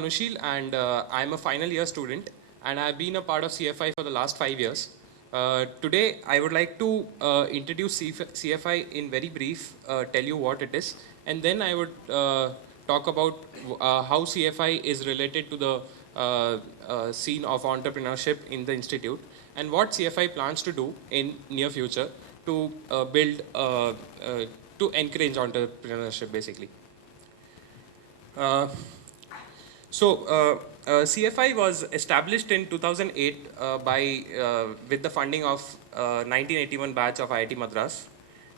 Anushil, and I'm a final year student, and I've been a part of CFI for the last 5 years. Today, I would like to introduce CFI in very brief, tell you what it is, and then I would talk about how CFI is related to the scene of entrepreneurship in the institute, and what CFI plans to do in near future to build, to encourage entrepreneurship, basically. Uh, CFI was established in 2008 with the funding of 1981 batch of IIT Madras,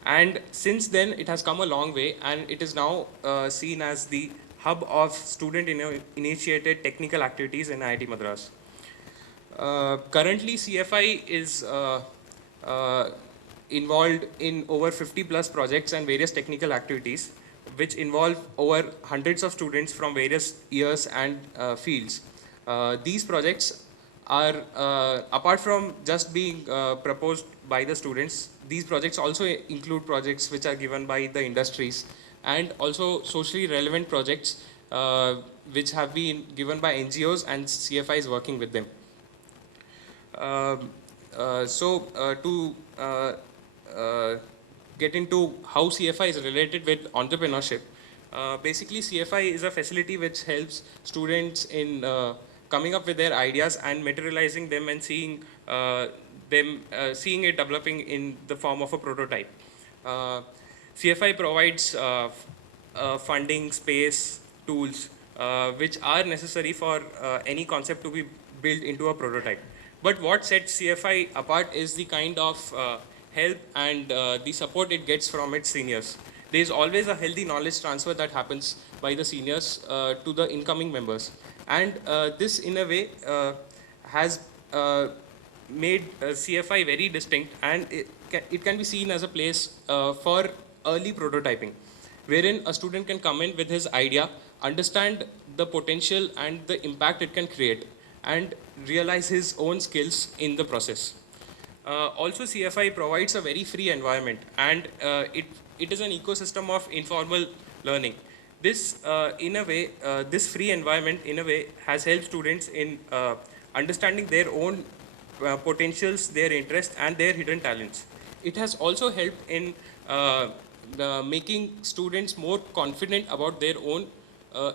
and since then it has come a long way, and it is now seen as the hub of student initiated technical activities in IIT Madras. Currently, CFI is uh, involved in over 50 plus projects and various technical activities, which involve over hundreds of students from various years and fields. These projects are, apart from just being proposed by the students, these projects also include projects which are given by the industries, and also socially relevant projects which have been given by NGOs, and CFI is working with them. To get into how CFI is related with entrepreneurship, basically CFI is a facility which helps students in coming up with their ideas and materializing them and seeing it developing in the form of a prototype. Uh, CFI provides funding, space, tools, which are necessary for any concept to be built into a prototype. But what sets CFI apart is the kind of help and the support it gets from its seniors. There is always a healthy knowledge transfer that happens by the seniors to the incoming members. And this, in a way, has made CFI very distinct, and it can be seen as a place for early prototyping, wherein a student can come in with his idea, understand the potential and the impact it can create, and realize his own skills in the process. Also, CFI provides a very free environment, and it is an ecosystem of informal learning. This free environment, in a way, has helped students in understanding their own potentials, their interests, and their hidden talents. It has also helped in making students more confident about their own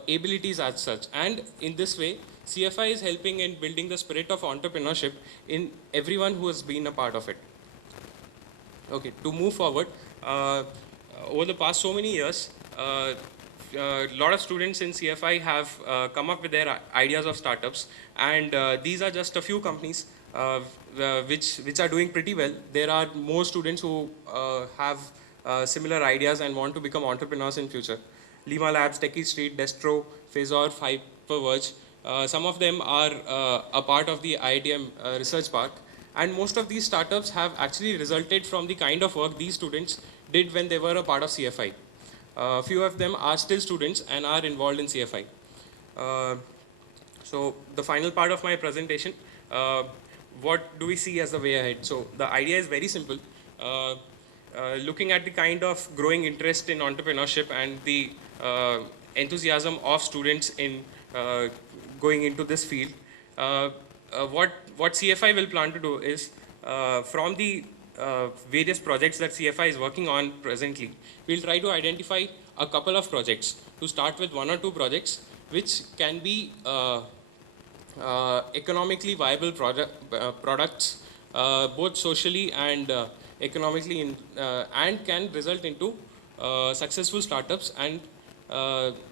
abilities as such. And in this way, CFI is helping in building the spirit of entrepreneurship in everyone who has been a part of it. Okay, to move forward, over the past so many years, a lot of students in CFI have come up with their ideas of startups, and these are just a few companies which are doing pretty well. There are more students who have similar ideas and want to become entrepreneurs in future. Lima Labs, Techie Street, Destro, Phasor, Hyperverge. Some of them are a part of the IITM Research Park. And most of these startups have actually resulted from the kind of work these students did when they were a part of CFI. Few of them are still students and are involved in CFI. So the final part of my presentation, what do we see as the way ahead? So the idea is very simple. Looking at the kind of growing interest in entrepreneurship and the enthusiasm of students in going into this field, what CFI will plan to do is, from the various projects that CFI is working on presently, we'll try to identify a couple of projects to start with, one or two projects which can be economically viable products, both socially and economically, and can result into successful startups and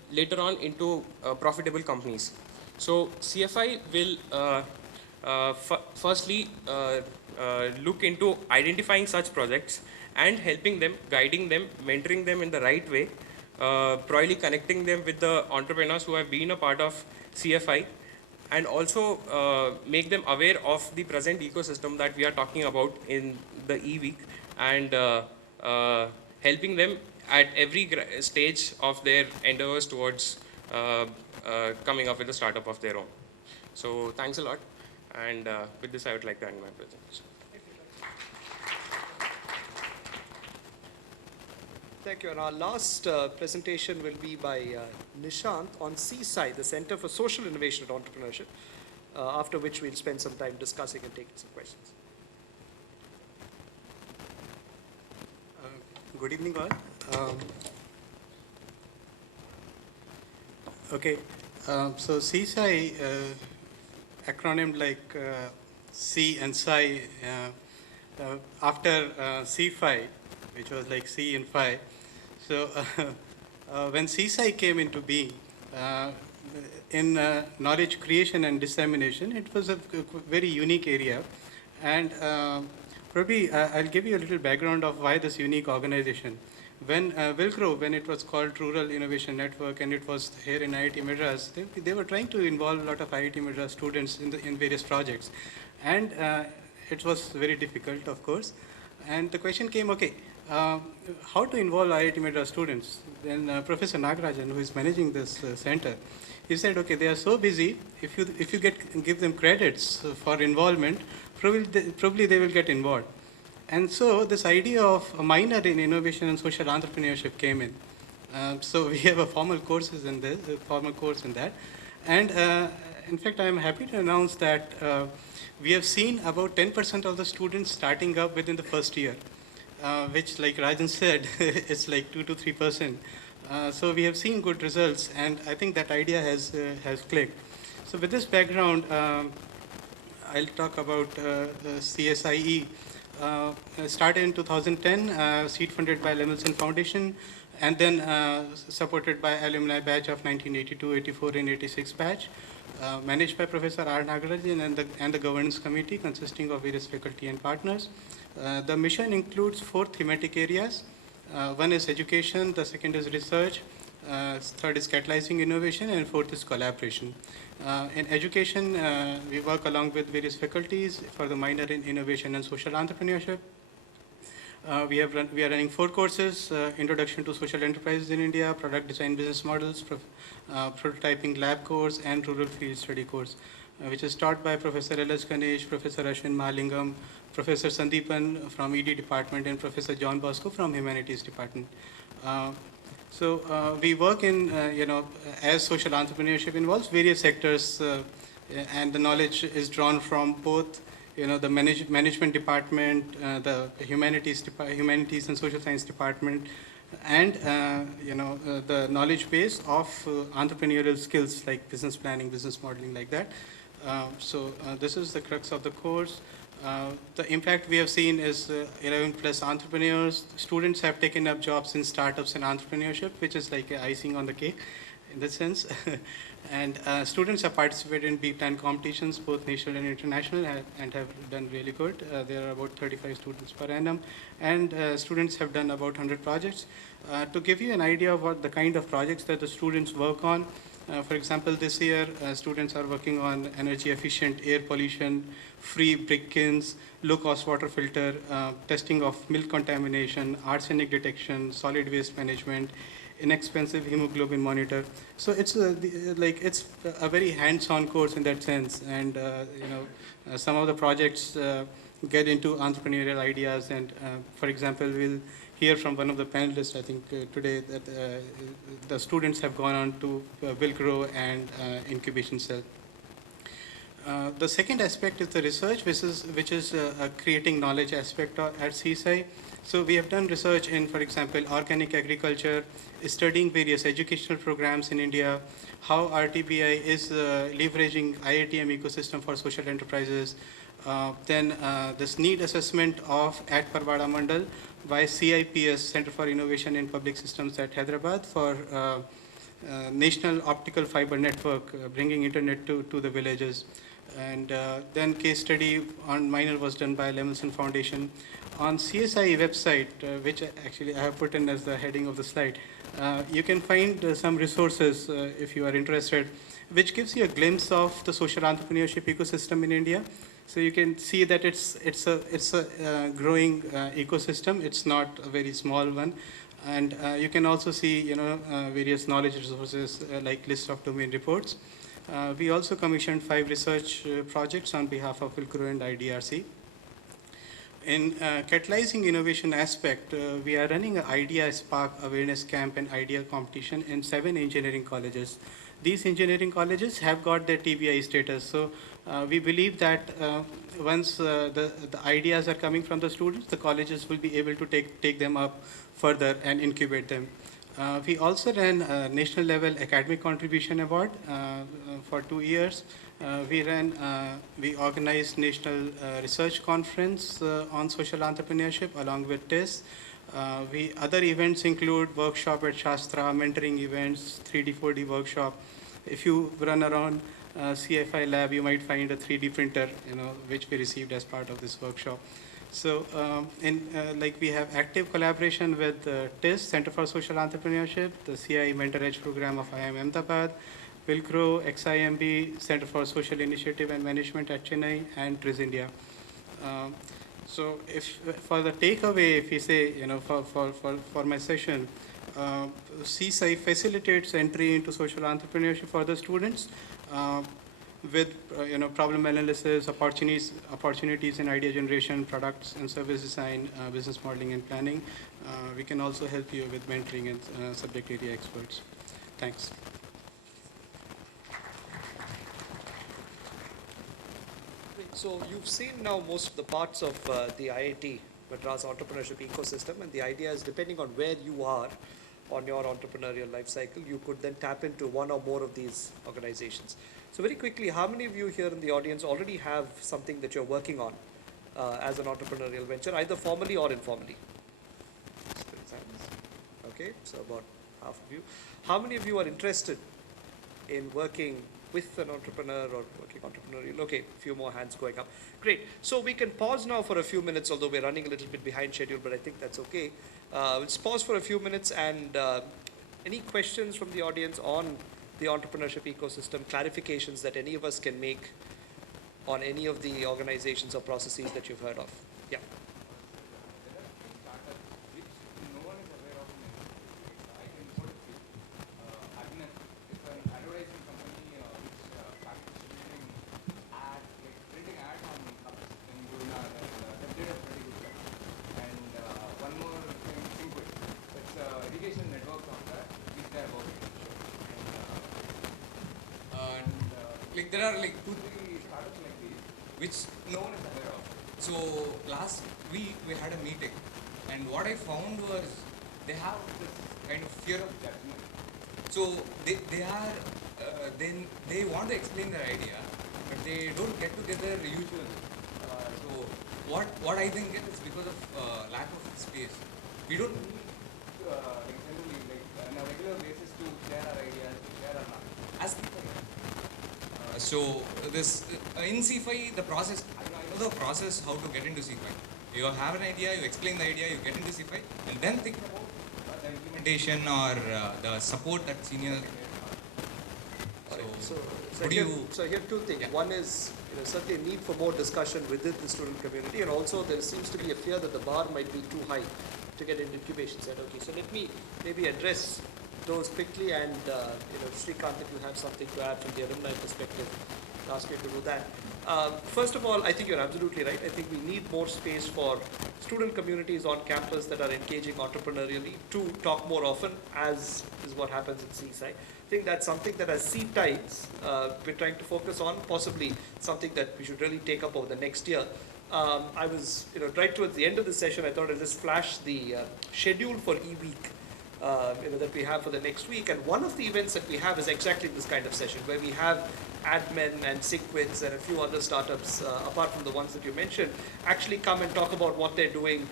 later on into profitable companies. So CFI will firstly look into identifying such projects and helping them, guiding them, mentoring them in the right way, probably connecting them with the entrepreneurs who have been a part of CFI, and also make them aware of the present ecosystem that we are talking about in the e-week, and helping them at every stage of their endeavors towards coming up with a startup of their own. So thanks a lot, and with this I would like to end my presentation. Thank you. And our last presentation will be by Nishant on CSI, the Center for Social Innovation and Entrepreneurship, after which we'll spend some time discussing and taking some questions. Good evening, all. Okay, so CSI, acronym like C and Psi, after C5, which was like C and Phi. So when CSI came into being, in knowledge creation and dissemination, it was a very unique area. And probably I'll give you a little background of why this unique organization. When Wilgrow, when it was called Rural Innovation Network, and it was here in IIT Madras, they were trying to involve a lot of IIT Madras students in various projects. And it was very difficult, of course. And the question came, okay, how to involve IIT Madras students? Then Professor Nagarajan, who is managing this center, he said, okay, they are so busy, if you give them credits for involvement, probably they will get involved. And so this idea of a minor in innovation and social entrepreneurship came in. So we have a formal course in that. And in fact, I am happy to announce that we have seen about 10% of the students starting up within the first year, which, like Rajan said, it's like 2 to 3%. So we have seen good results, and I think that idea has clicked. So with this background, I'll talk about CSIE. Started in 2010, seed funded by Lemelson Foundation, and then supported by alumni batch of 1982, 84, and 86 batch. Managed by Professor R. Nagarajan and the governance committee consisting of various faculty and partners. The mission includes 4 thematic areas. One is education, the second is research, third is catalyzing innovation, and fourth is collaboration. In education, we work along with various faculties for the minor in innovation and social entrepreneurship. We are running 4 courses: Introduction to Social Enterprises in India, Product Design Business Models, Prototyping Lab course, and Rural Field Study course, which is taught by Professor L.S. Ganesh, Professor Ashwin Mahalingam, Professor Sandeepan from ED department, and Professor John Bosco from Humanities department. So we work in, as social entrepreneurship involves various sectors, and the knowledge is drawn from both, the management department, the humanities and social science department, and the knowledge base of entrepreneurial skills like business planning, business modeling, like that. So this is the crux of the course. The impact we have seen is 11 plus entrepreneurs. Students have taken up jobs in startups and entrepreneurship, which is like icing on the cake in that sense. And students have participated in B10 competitions, both national and international, and have done really good. There are about 35 students per annum, and students have done about 100 projects. To give you an idea of what the kind of projects that the students work on, for example, this year, students are working on energy efficient air pollution, free brick kilns, low cost water filter, testing of milk contamination, arsenic detection, solid waste management, inexpensive hemoglobin monitor. So it's it's a very hands-on course in that sense. And some of the projects get into entrepreneurial ideas. And for example, we'll hear from one of the panelists, I think today, that the students have gone on to Wilgrow and incubation cell. The second aspect is the research, which is a creating knowledge aspect at CSI. So we have done research in, for example, organic agriculture, studying various educational programs in India, how RTBI is leveraging IITM ecosystem for social enterprises, then this need assessment at Parvada Mandal by CIPS, Center for Innovation in Public Systems at Hyderabad, for National Optical Fiber Network, bringing internet to the villages. And then case study on minor was done by Lemelson Foundation. On CSI website, which actually I have put in as the heading of the slide, you can find some resources if you are interested, which gives you a glimpse of the social entrepreneurship ecosystem in India. So you can see that it's a growing ecosystem. It's not a very small one. And you can also see various knowledge resources like list of domain reports. We also commissioned 5 research projects on behalf of Wilgrow and IDRC. In catalyzing innovation aspect, we are running an Idea Spark awareness camp and idea competition in 7 engineering colleges. These engineering colleges have got their TBI status. So we believe that once the ideas are coming from the students, the colleges will be able to take them up further and incubate them. We also ran a national level academic contribution award for 2 years. We organized national research conference on social entrepreneurship along with TIS. Other events include workshop at Shastra, mentoring events, 3D, 4D workshop. If you run around CFI lab, you might find a 3D printer, which we received as part of this workshop. So, we have active collaboration with TIS, Center for Social Entrepreneurship, the CI Mentor Edge program of IIM Ahmedabad, Wilcro, XIMB, Center for Social Initiative and Management at Chennai, and TRIZ India. So, if for the takeaway, if we say, for my session, CSI facilitates entry into social entrepreneurship for the students. With problem analysis, opportunities in idea generation, products and service design, business modeling and planning. We can also help you with mentoring and subject area experts. Thanks. So you've seen now most of the parts of the IIT Madras entrepreneurship ecosystem, and the idea is, depending on where you are on your entrepreneurial life cycle, you could then tap into one or more of these organizations. So very quickly, how many of you here in the audience already have something that you're working on as an entrepreneurial venture, either formally or informally? Okay, so about half of you. How many of you are interested in working with an entrepreneur or working entrepreneurial? Okay, a few more hands going up. Great. So we can pause now for a few minutes, although we're running a little bit behind schedule, but I think that's okay. Let's pause for a few minutes, and any questions from the audience on the entrepreneurship ecosystem, clarifications that any of us can make on any of the organizations or processes that you've heard of? Yeah. There are like 2-3 startups like these which no one is aware of. So last week we had a meeting, and what I found was they have this kind of fear of judgment. So they want to explain their idea, but they don't get together usually. So what I think is because of lack of space. We don't meet generally on a regular basis to share our ideas, to share our knowledge. As people. So this in C5, the process, I know the process how to get into C5. You have an idea, you explain the idea, you get into C5, and then think about the implementation or the support that senior. So here two things. Yeah. One is certainly a need for more discussion within the student community, and also there seems to be a fear that the bar might be too high to get into incubation center. Okay, so let me maybe address those quickly, and Srikanth, if you have something to add from the alumni perspective, ask you to do that. First of all, I think you're absolutely right. I think we need more space for student communities on campus that are engaging entrepreneurially to talk more often, as is what happens in CSI. I think that's something that as seed tides, we're trying to focus on, possibly something that we should really take up over the next year. I was, right towards the end of the session, I thought I'd just flash the schedule for e-week that we have for the next week. And one of the events that we have is exactly this kind of session, where we have admin and Sequins and a few other startups, apart from the ones that you mentioned, actually come and talk about what they're doing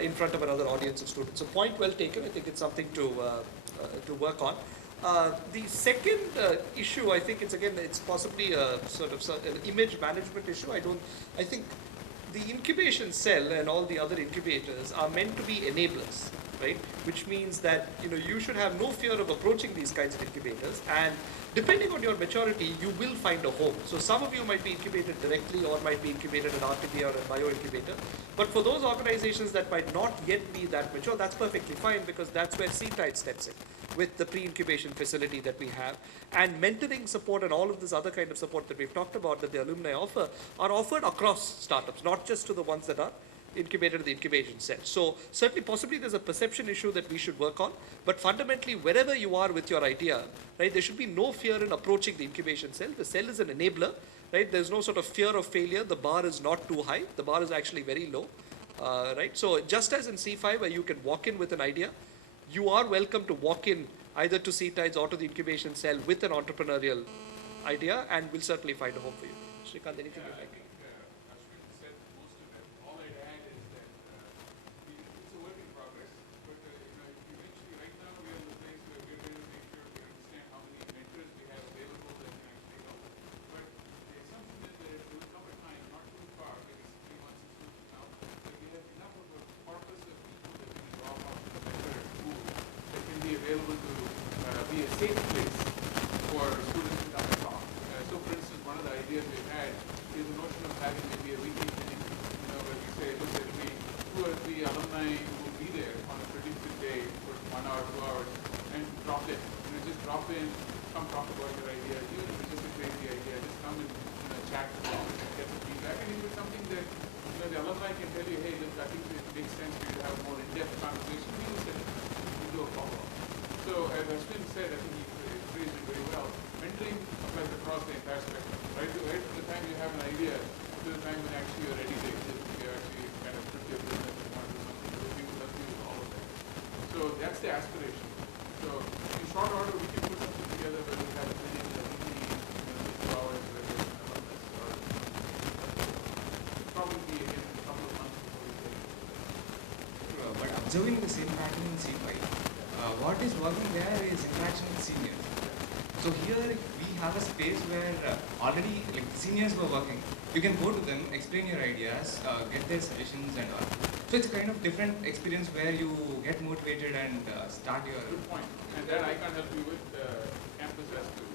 in front of another audience of students. So point well taken. I think it's something to work on. The second issue, I think it's possibly a sort of an image management issue. I think the incubation cell and all the other incubators are meant to be enablers, right? Which means that you should have no fear of approaching these kinds of incubators, and depending on your maturity, you will find a home. So some of you might be incubated directly or might be incubated at RTP or a bio incubator. But for those organizations that might not yet be that mature, that's perfectly fine, because that's where CTIDE steps in with the pre-incubation facility that we have. And mentoring support and all of this other kind of support that we've talked about that the alumni offer are offered across startups, not just to the ones that are incubator to the incubation cell. So certainly, possibly there's a perception issue that we should work on, but fundamentally, wherever you are with your idea, right, there should be no fear in approaching the incubation cell. The cell is an enabler, right? There's no sort of fear of failure. The bar is not too high. The bar is actually very low, right? So just as in C5, where you can walk in with an idea, you are welcome to walk in either to C-Tides or to the incubation cell with an entrepreneurial idea, and we'll certainly find a home for you. Shrikant, anything you'd like? Ashwin said most of it. All I'd add is that it's a work in progress. But eventually, right now we are in the place where we're going to make sure we understand how many mentors we have available that can actually help. But the assumption is that there will come a time, not too far, maybe 3 months, 6 months from now, that we have enough of a corpus of people that we can draw from the mentor pool that can be available to be a safe place for students to come and talk. So, for instance, one of the ideas we've had is the notion of having maybe a weekly clinic, where we say, look, there will be 2 or 3 alumni who will be there on a predicted day for 1 hour, 2 hours, and drop in. Just drop in, come talk about your idea, even if it's just a crazy idea, just come and chat along and get some feedback. And if it's something that the alumni can tell you, hey, look, I think it makes sense for you to have a more in-depth conversation, we will sit and do a follow-up. So, as Ashwin said, I think he phrased it very well. Mentoring applies across the entire spectrum, right from the time you have an idea to the time when actually you're ready to exit, you actually kind of put your business and want to do something. So we will help you with all of that. So that's the aspiration. So in short order, we can put something together where we have a clinic weekly, 2 hours, where there's an alumnus, or probably be again in a couple of months before we get into that. But observing the same pattern in C5, what is working there is interaction with seniors. So here we have a space where already seniors were working. You can go to them, explain your ideas, get their suggestions and all. So it's a kind of different experience where you get motivated and start your... Good point. And that I can't help you with campus as to